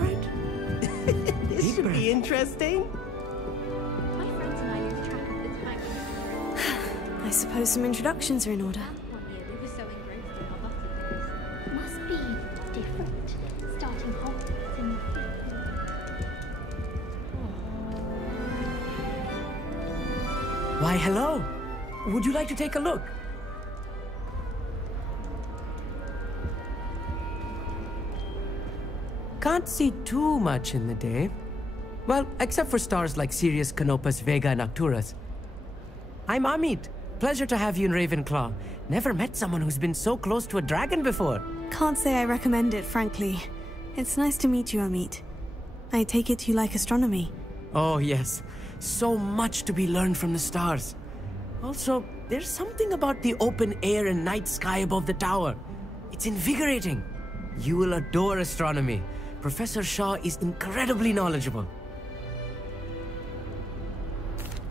right. This should be interesting. My friends and I lose track of the time. I suppose some introductions are in order. One year we were so engrossed in our butter days. Must be different, starting Hogwarts in the 50s. Why, hello. Would you like to take a look? Can't see too much in the day. Well, except for stars like Sirius, Canopus, Vega, and Arcturus. I'm Amit. Pleasure to have you in Ravenclaw. Never met someone who's been so close to a dragon before. Can't say I recommend it, frankly. It's nice to meet you, Amit. I take it you like astronomy. Oh, yes. So much to be learned from the stars. Also, there's something about the open air and night sky above the tower. It's invigorating. You will adore astronomy. Professor Shaw is incredibly knowledgeable.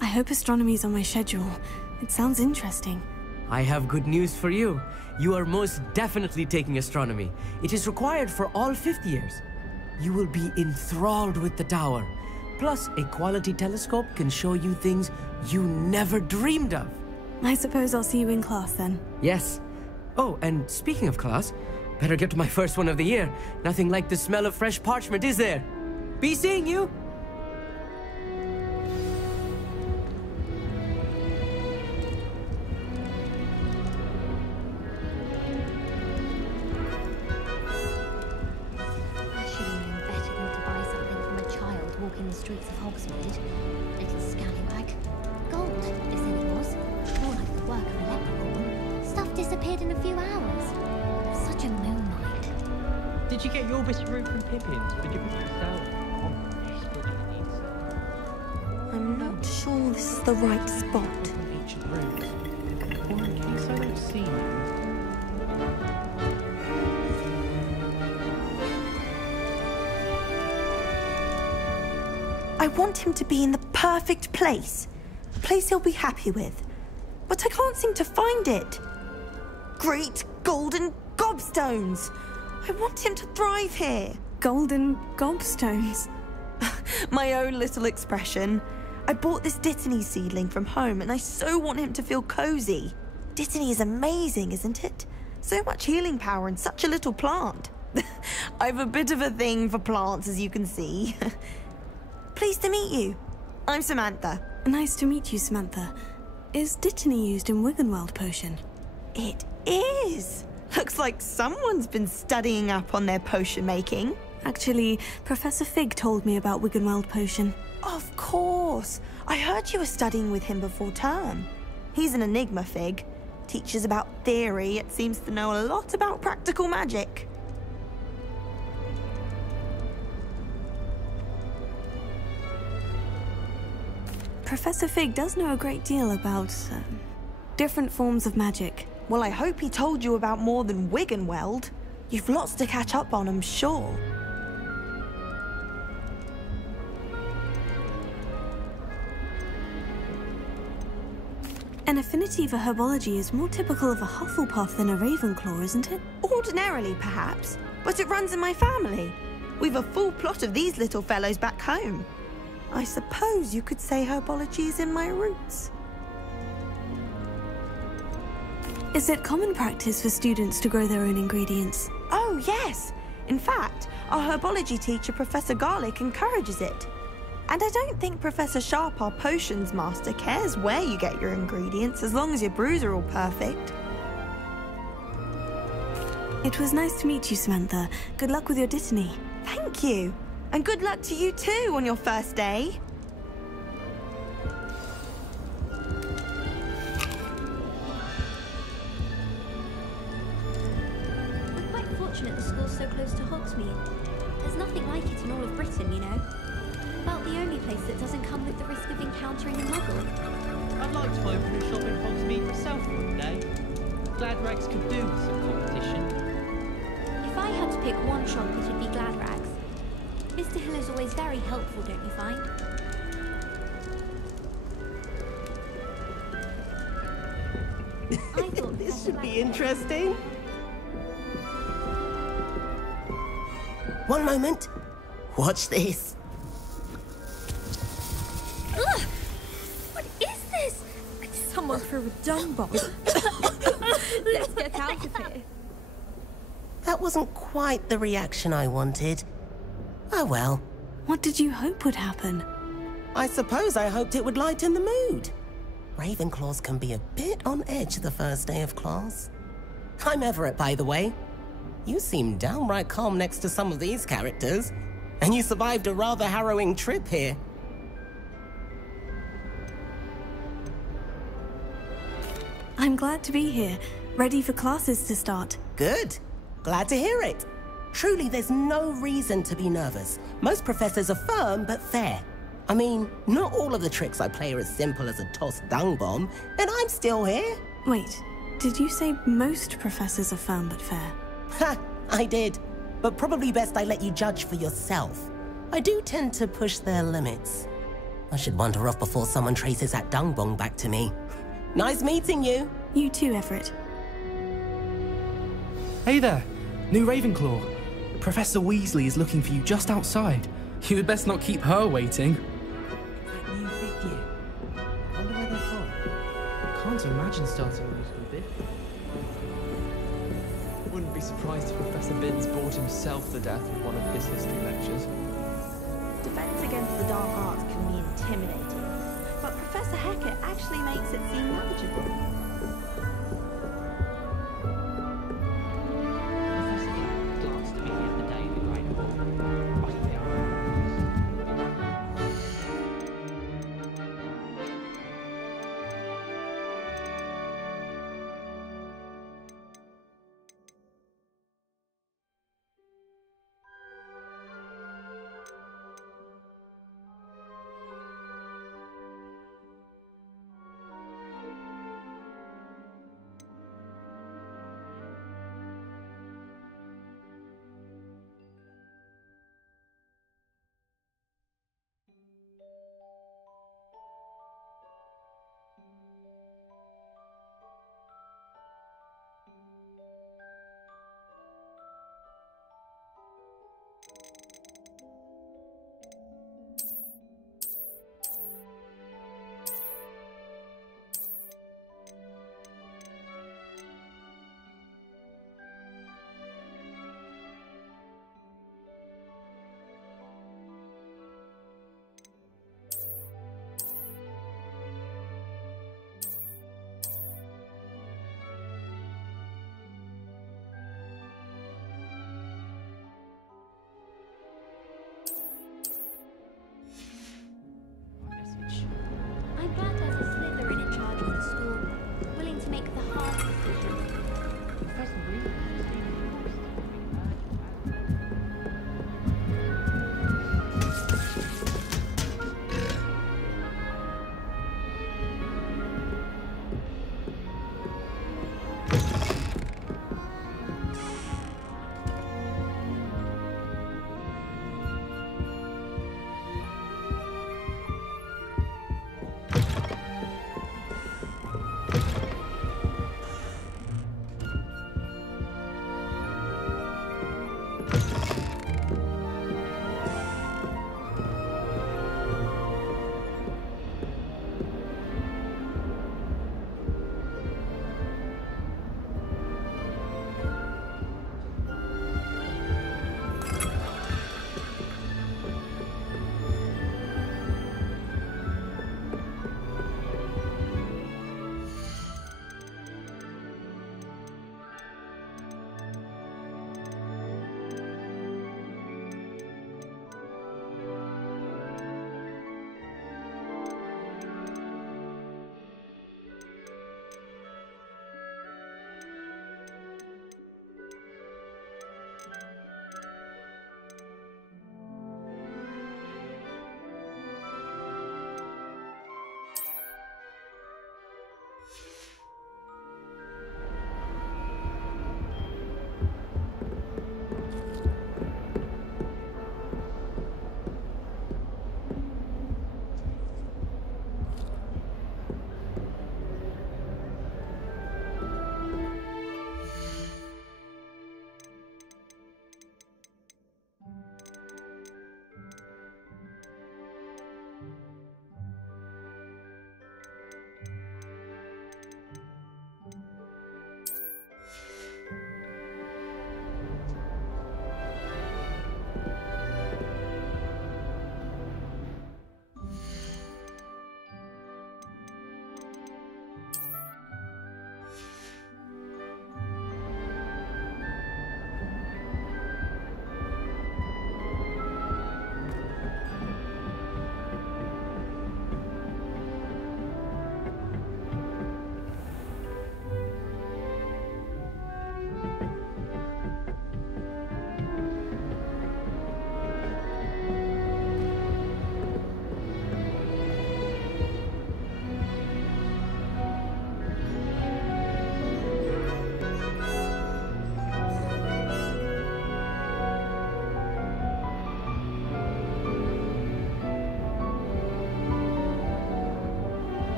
I hope astronomy's on my schedule. It sounds interesting. I have good news for you. You are most definitely taking astronomy. It is required for all 5th years. You will be enthralled with the tower. Plus, a quality telescope can show you things you never dreamed of. I suppose I'll see you in class then. Yes. Oh, and speaking of class, better get to my first one of the year. Nothing like the smell of fresh parchment, is there? Be seeing you! I should have known better than to buy something from a child walking the streets of Hogsmeade. Little scallywag. Gold, they said it was. More like the work of a leprechaun. Stuff disappeared in a few hours. Such a moonlight. Did you get your bit of root from Pippin's, or did you pick it yourself? I'm desperately need some. I'm not sure this is the right spot. Featured roots. Or in case I don't see you. I want him to be in the perfect place. A place he'll be happy with. But I can't seem to find it. Great golden gobstones! I want him to thrive here. Golden gobstones. My own little expression. I bought this Dittany seedling from home and I so want him to feel cozy. Dittany is amazing, isn't it? So much healing power in such a little plant. I've a bit of a thing for plants, as you can see. Pleased to meet you. I'm Samantha. Nice to meet you, Samantha. Is Dittany used in Wiggenweld potion? It is. Looks like someone's been studying up on their potion making. Actually, Professor Fig told me about Wiggenweld potion. Of course. I heard you were studying with him before term. He's an enigma, Fig. Teaches about theory, yet seems to know a lot about practical magic. Professor Fig does know a great deal about different forms of magic. Well, I hope he told you about more than Wiggenweld. You've lots to catch up on, I'm sure. An affinity for herbology is more typical of a Hufflepuff than a Ravenclaw, isn't it? Ordinarily, perhaps, but it runs in my family. We've a full plot of these little fellows back home. I suppose you could say herbology is in my roots. Is it common practice for students to grow their own ingredients? Oh, yes. In fact, our herbology teacher, Professor Garlick, encourages it. And I don't think Professor Sharp, our potions master, cares where you get your ingredients as long as your brews are all perfect. It was nice to meet you, Samantha. Good luck with your Dittany. Thank you. And good luck to you too on your first day. We're quite fortunate the school's so close to Hogsmeade. There's nothing like it in all of Britain, you know. About the only place that doesn't come with the risk of encountering a muggle. I'd like to open a shop in Hogsmeade myself one day. Glad Rags could do with some competition. If I had to pick one shop, it'd be Glad Rags. Mr. Hill is always very helpful, don't you find? I thought This should be interesting. One moment. Watch this. Ugh! What is this? Someone threw a dung bomb. Let's get out of here. That wasn't quite the reaction I wanted. Oh well. What did you hope would happen? I suppose I hoped it would lighten the mood. Ravenclaws can be a bit on edge the first day of class. I'm Everett, by the way. You seem downright calm next to some of these characters, and you survived a rather harrowing trip here. I'm glad to be here, ready for classes to start. Good. Glad to hear it. Truly, there's no reason to be nervous. Most professors are firm but fair. I mean, not all of the tricks I play are as simple as a tossed dung bomb, and I'm still here. Wait, did you say most professors are firm but fair? Ha, I did. But probably best I let you judge for yourself. I do tend to push their limits. I should wander off before someone traces that dung bomb back to me. Nice meeting you. You too, Everett. Hey there, new Ravenclaw. Professor Weasley is looking for you just outside. You had best not keep her waiting. That new figure. Wonder where they're from. Can't imagine starting a news with it. Wouldn't be surprised if Professor Binns bored himself to death with one of his history lectures. Defense against the dark arts can be intimidating, but Professor Hecat actually makes it seem manageable. Professor Black glanced at me the other day in the Great Hall. Must be our own.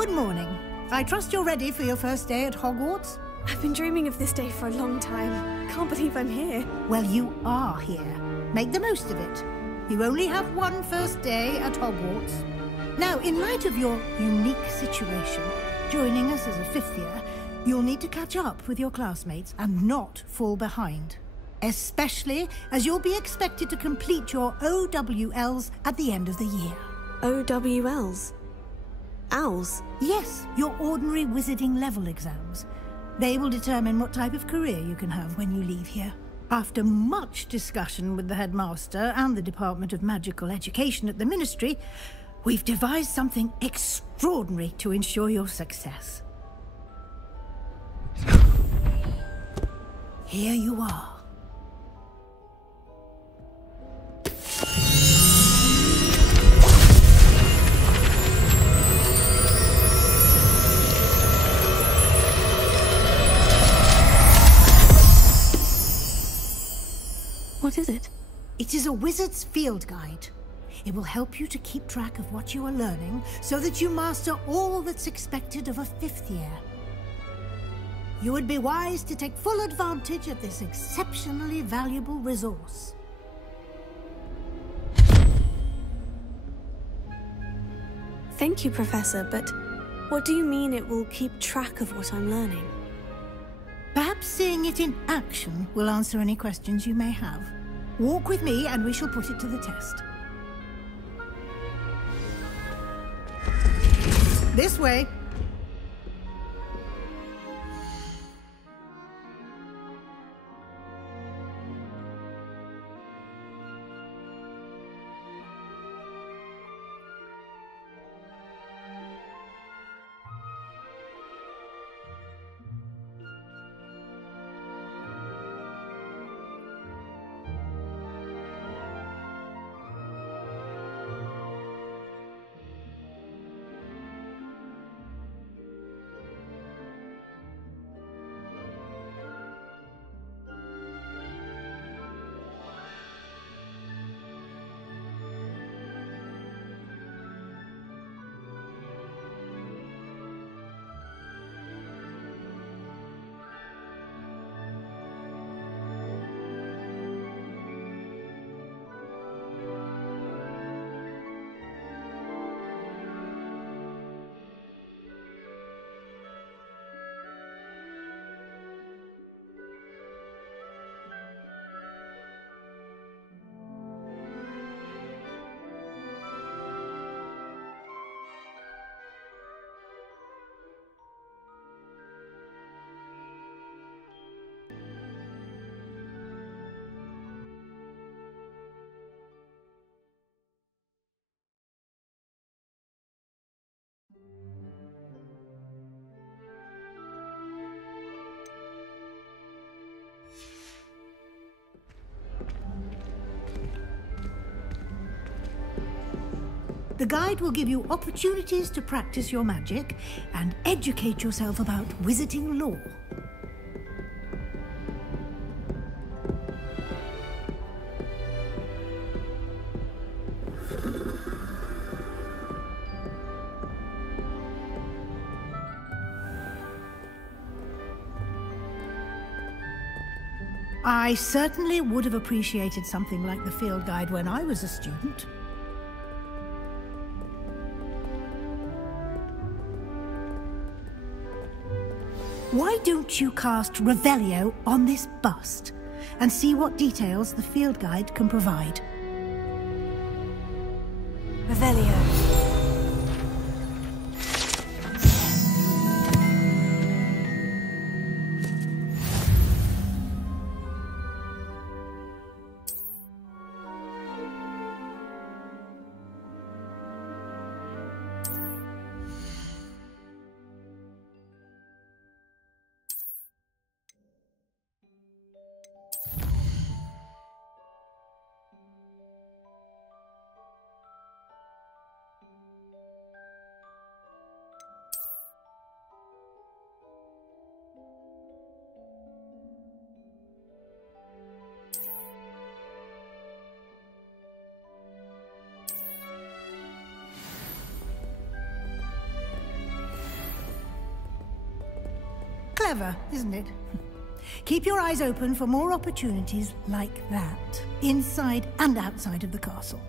Good morning. I trust you're ready for your first day at Hogwarts? I've been dreaming of this day for a long time. Can't believe I'm here. Well, you are here. Make the most of it. You only have one first day at Hogwarts. Now, in light of your unique situation, joining us as a fifth year, you'll need to catch up with your classmates and not fall behind. Especially as you'll be expected to complete your OWLs at the end of the year. OWLs? Owls? Yes, your ordinary wizarding level exams. They will determine what type of career you can have when you leave here. After much discussion with the headmaster and the Department of Magical Education at the Ministry, we've devised something extraordinary to ensure your success. Here you are. What is it? It is a wizard's field guide. It will help you to keep track of what you are learning so that you master all that's expected of a fifth year. You would be wise to take full advantage of this exceptionally valuable resource. Thank you, Professor, but what do you mean it will keep track of what I'm learning? Perhaps seeing it in action will answer any questions you may have. Walk with me and we shall put it to the test. This way. The guide will give you opportunities to practice your magic and educate yourself about wizarding lore. I certainly would have appreciated something like the field guide when I was a student. Why don't you cast Revelio on this bust and see what details the field guide can provide? Revelio. clever, isn't it? Keep your eyes open for more opportunities like that, inside and outside of the castle.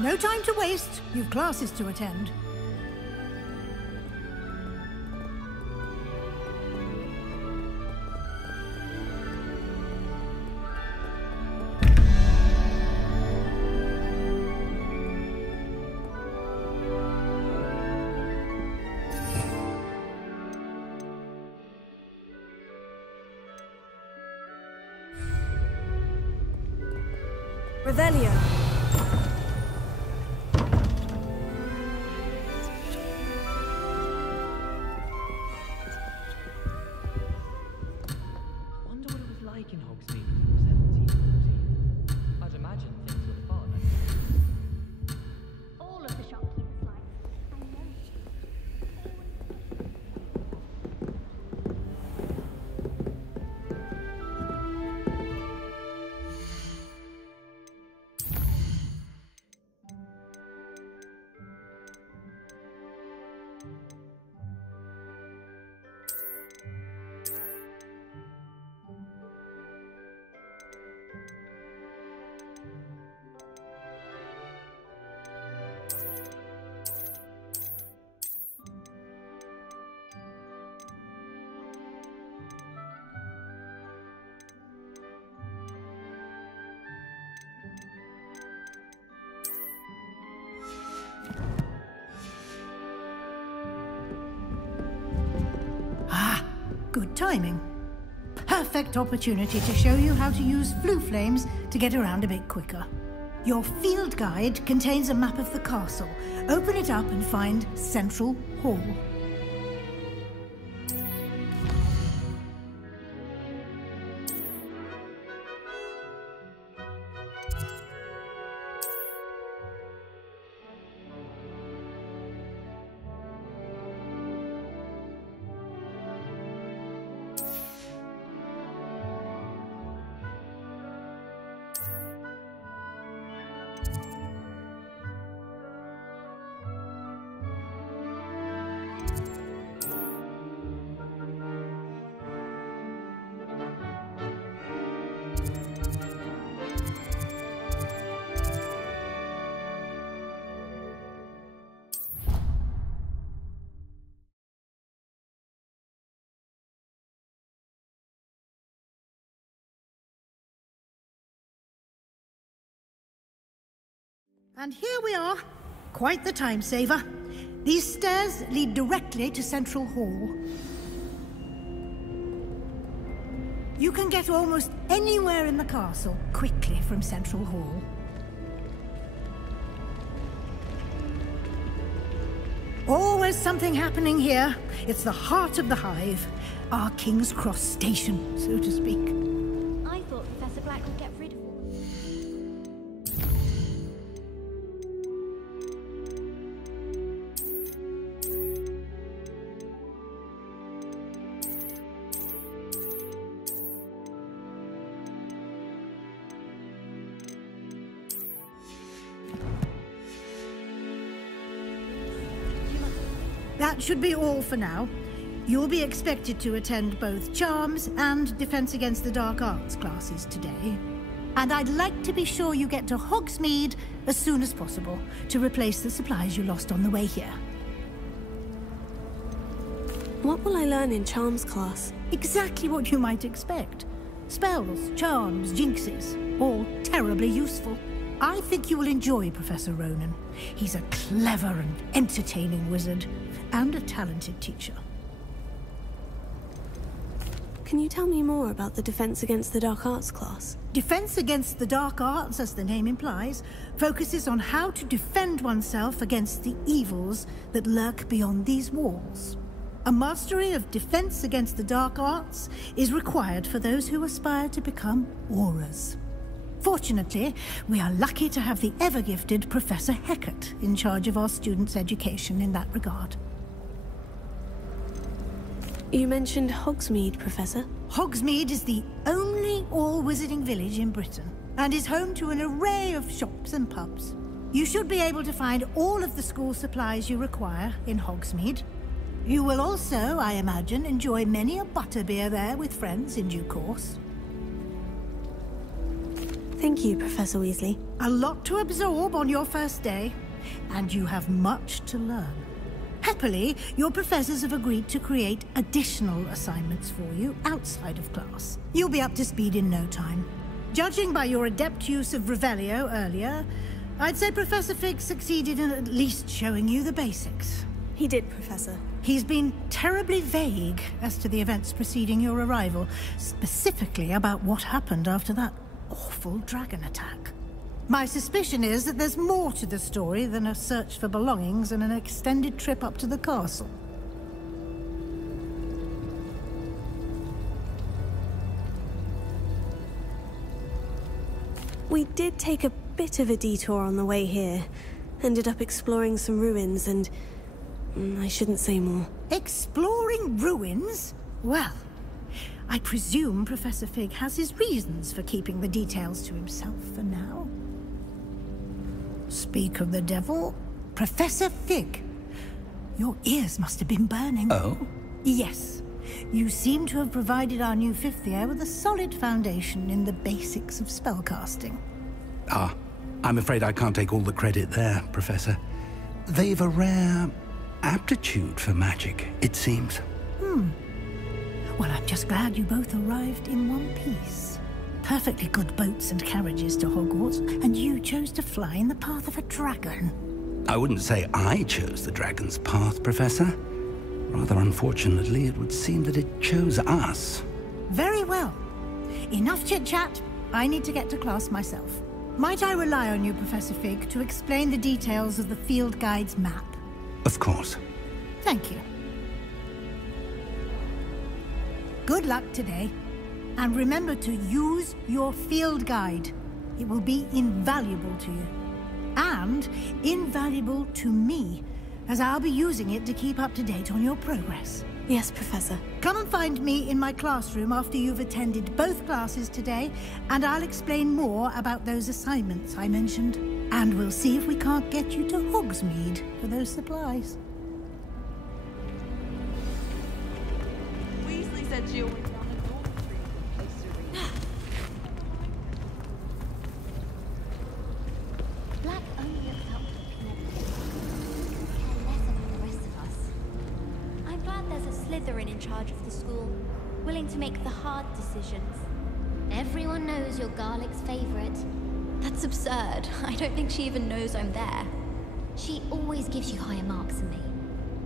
No time to waste. You've classes to attend. Revelio. I wonder what it was like in Hogsmeade before 1714. I'd imagine things were far less. All of the shopkeepers' lives. I know. Good timing. Perfect opportunity to show you how to use flue flames to get around a bit quicker. Your field guide contains a map of the castle. Open it up and find Central Hall. And here we are. Quite the time saver. These stairs lead directly to Central Hall. You can get almost anywhere in the castle quickly from Central Hall. Always something happening here. It's the heart of the hive. Our King's Cross station, so to speak. I thought Professor Black would get rid of all of them. That should be all for now. You'll be expected to attend both Charms and Defense Against the Dark Arts classes today. And I'd like to be sure you get to Hogsmeade as soon as possible to replace the supplies you lost on the way here. What will I learn in Charms class? Exactly what you might expect. Spells, charms, jinxes, all terribly useful. I think you will enjoy Professor Ronan. He's a clever and entertaining wizard, and a talented teacher. Can you tell me more about the Defense Against the Dark Arts class? Defense Against the Dark Arts, as the name implies, focuses on how to defend oneself against the evils that lurk beyond these walls. A mastery of Defense Against the Dark Arts is required for those who aspire to become Aurors. Fortunately, we are lucky to have the ever-gifted Professor Hecat in charge of our students' education in that regard. You mentioned Hogsmeade, Professor. Hogsmeade is the only all-wizarding village in Britain, and is home to an array of shops and pubs. You should be able to find all of the school supplies you require in Hogsmeade. You will also, I imagine, enjoy many a butterbeer there with friends in due course. Thank you, Professor Weasley. A lot to absorb on your first day, and you have much to learn. Happily, your professors have agreed to create additional assignments for you outside of class. You'll be up to speed in no time. Judging by your adept use of Revelio earlier, I'd say Professor Fig succeeded in at least showing you the basics. He did, Professor. He's been terribly vague as to the events preceding your arrival, specifically about what happened after that awful dragon attack. My suspicion is that there's more to the story than a search for belongings and an extended trip up to the castle. We did take a bit of a detour on the way here. Ended up exploring some ruins and... I shouldn't say more. Exploring ruins? Well, I presume Professor Fig has his reasons for keeping the details to himself for now. Speak of the devil, Professor Fig. Your ears must have been burning. Oh? Yes. You seem to have provided our new fifth year with a solid foundation in the basics of spellcasting. Ah, I'm afraid I can't take all the credit there, Professor. They've a rare aptitude for magic, it seems. Well, I'm just glad you both arrived in one piece. Perfectly good boats and carriages to Hogwarts, and you chose to fly in the path of a dragon. I wouldn't say I chose the dragon's path, Professor. Rather unfortunately, it would seem that it chose us. Very well. Enough chit-chat. I need to get to class myself. Might I rely on you, Professor Fig, to explain the details of the field guide's map? Of course. Thank you. Good luck today. And remember to use your field guide. It will be invaluable to you. And invaluable to me, as I'll be using it to keep up to date on your progress. Yes, Professor. Come and find me in my classroom after you've attended both classes today, and I'll explain more about those assignments I mentioned. And we'll see if we can't get you to Hogsmeade for those supplies. Weasley said she always found a dormitory a place to read. Black only looks up to Penelope. Care less about the rest of us. I'm glad there's a Slytherin in charge of the school, willing to make the hard decisions. Everyone knows you're Garlick's favorite. That's absurd. I don't think she even knows I'm there. She always gives you higher marks than me.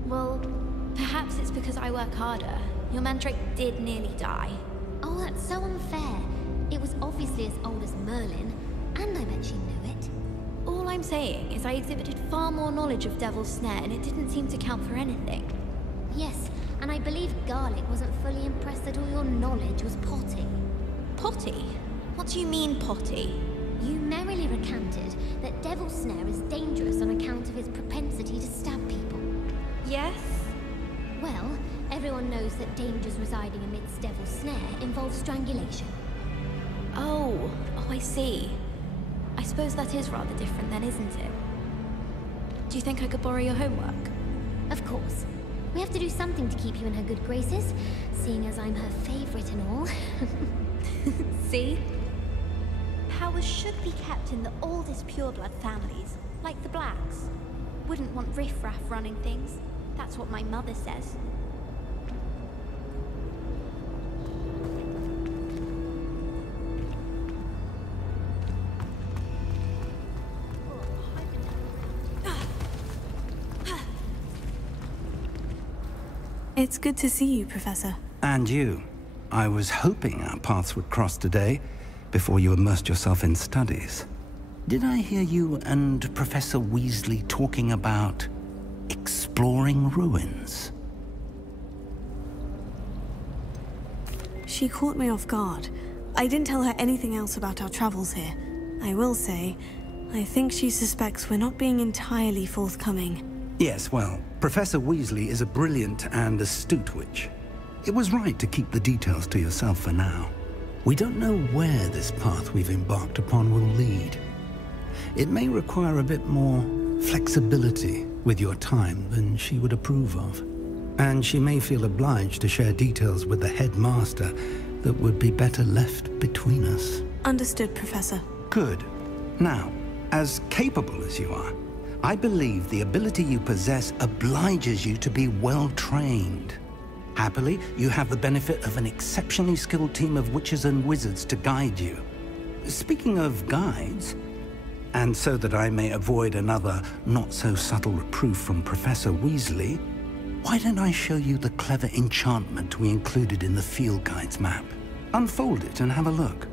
Well, perhaps it's because I work harder. Your mandrake did nearly die. Oh, that's so unfair. It was obviously as old as Merlin, and I bet she knew it. All I'm saying is I exhibited far more knowledge of Devil's Snare, and it didn't seem to count for anything. Yes, and I believe Garlick wasn't fully impressed that all your knowledge was potty. Potty? What do you mean, potty? You merrily recounted that Devil's Snare is dangerous on account of his propensity to stab people. Yes? Well, everyone knows that dangers residing amidst Devil's Snare involve strangulation. Oh, I see. I suppose that is rather different then, isn't it? Do you think I could borrow your homework? Of course. We have to do something to keep you in her good graces, seeing as I'm her favorite and all. See? Powers should be kept in the oldest pureblood families, like the Blacks. Wouldn't want riffraff running things. That's what my mother says. It's good to see you, Professor. And you. I was hoping our paths would cross today, before you immersed yourself in studies. Did I hear you and Professor Weasley talking about exploring ruins? She caught me off guard. I didn't tell her anything else about our travels here. I will say, I think she suspects we're not being entirely forthcoming. Yes, well, Professor Weasley is a brilliant and astute witch. It was right to keep the details to yourself for now. We don't know where this path we've embarked upon will lead. It may require a bit more flexibility with your time than she would approve of. And she may feel obliged to share details with the headmaster that would be better left between us. Understood, Professor. Good. Now, as capable as you are, I believe the ability you possess obliges you to be well-trained. Happily, you have the benefit of an exceptionally skilled team of witches and wizards to guide you. Speaking of guides, and so that I may avoid another not-so-subtle reproof from Professor Weasley, why don't I show you the clever enchantment we included in the field guide's map? Unfold it and have a look.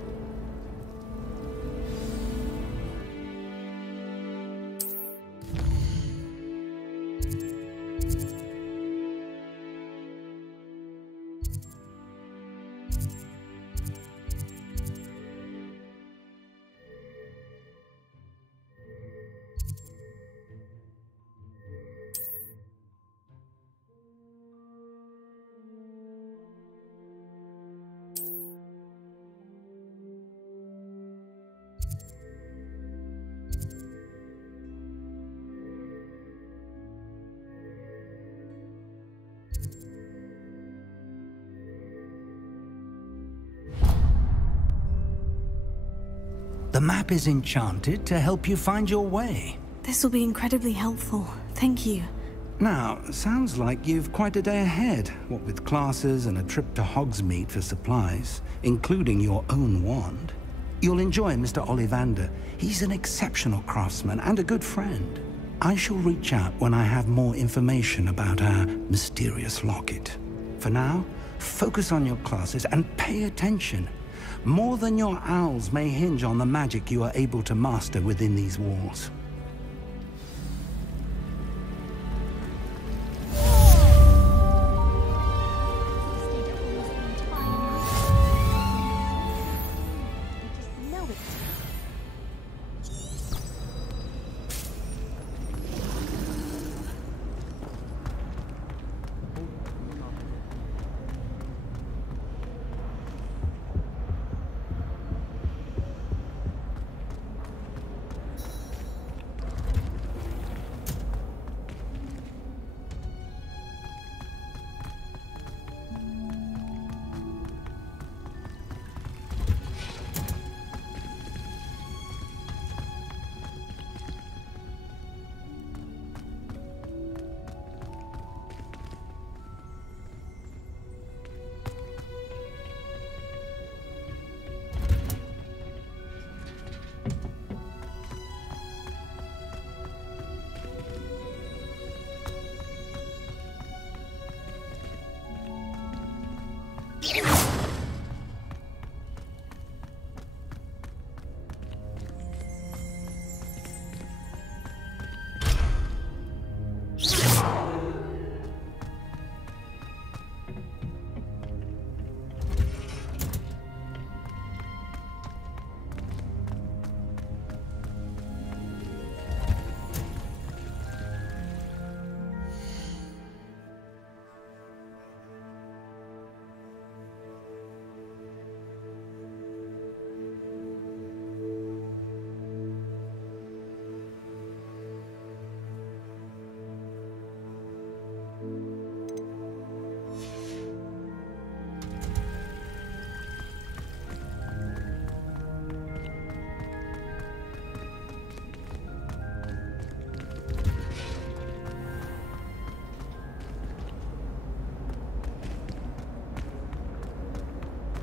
The map is enchanted to help you find your way. This will be incredibly helpful. Thank you. Now, sounds like you've quite a day ahead, what with classes and a trip to Hogsmeade for supplies, including your own wand. You'll enjoy Mr. Ollivander. He's an exceptional craftsman and a good friend. I shall reach out when I have more information about our mysterious locket. For now, focus on your classes and pay attention. More than your owls may hinge on the magic you are able to master within these walls.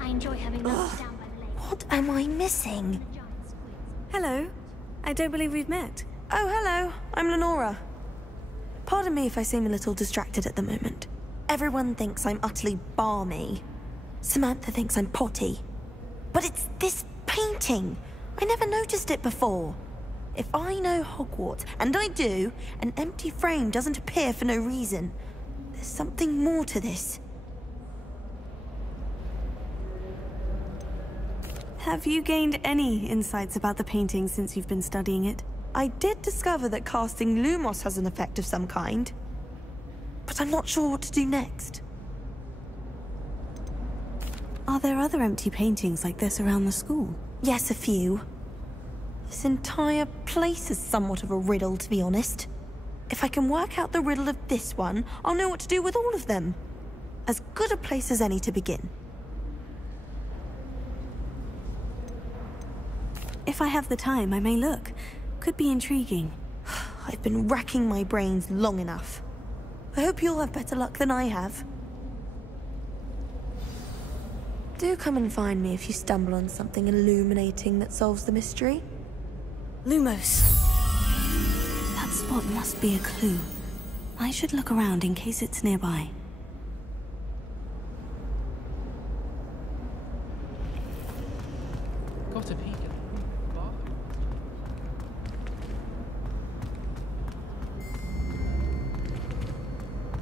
I enjoy having lunch down by the lake. What am I missing? Hello. I don't believe we've met. Oh, hello. I'm Lenora. Pardon me if I seem a little distracted at the moment. Everyone thinks I'm utterly balmy. Samantha thinks I'm potty. But it's this painting. I never noticed it before. If I know Hogwarts, and I do, an empty frame doesn't appear for no reason. There's something more to this. Have you gained any insights about the painting since you've been studying it? I did discover that casting Lumos has an effect of some kind. But I'm not sure what to do next. Are there other empty paintings like this around the school? Yes, a few. This entire place is somewhat of a riddle, to be honest. If I can work out the riddle of this one, I'll know what to do with all of them. As good a place as any to begin. If I have the time, I may look. Could be intriguing. I've been racking my brains long enough. I hope you'll have better luck than I have. Do come and find me if you stumble on something illuminating that solves the mystery. Lumos. That spot must be a clue. I should look around in case it's nearby. Got a peek.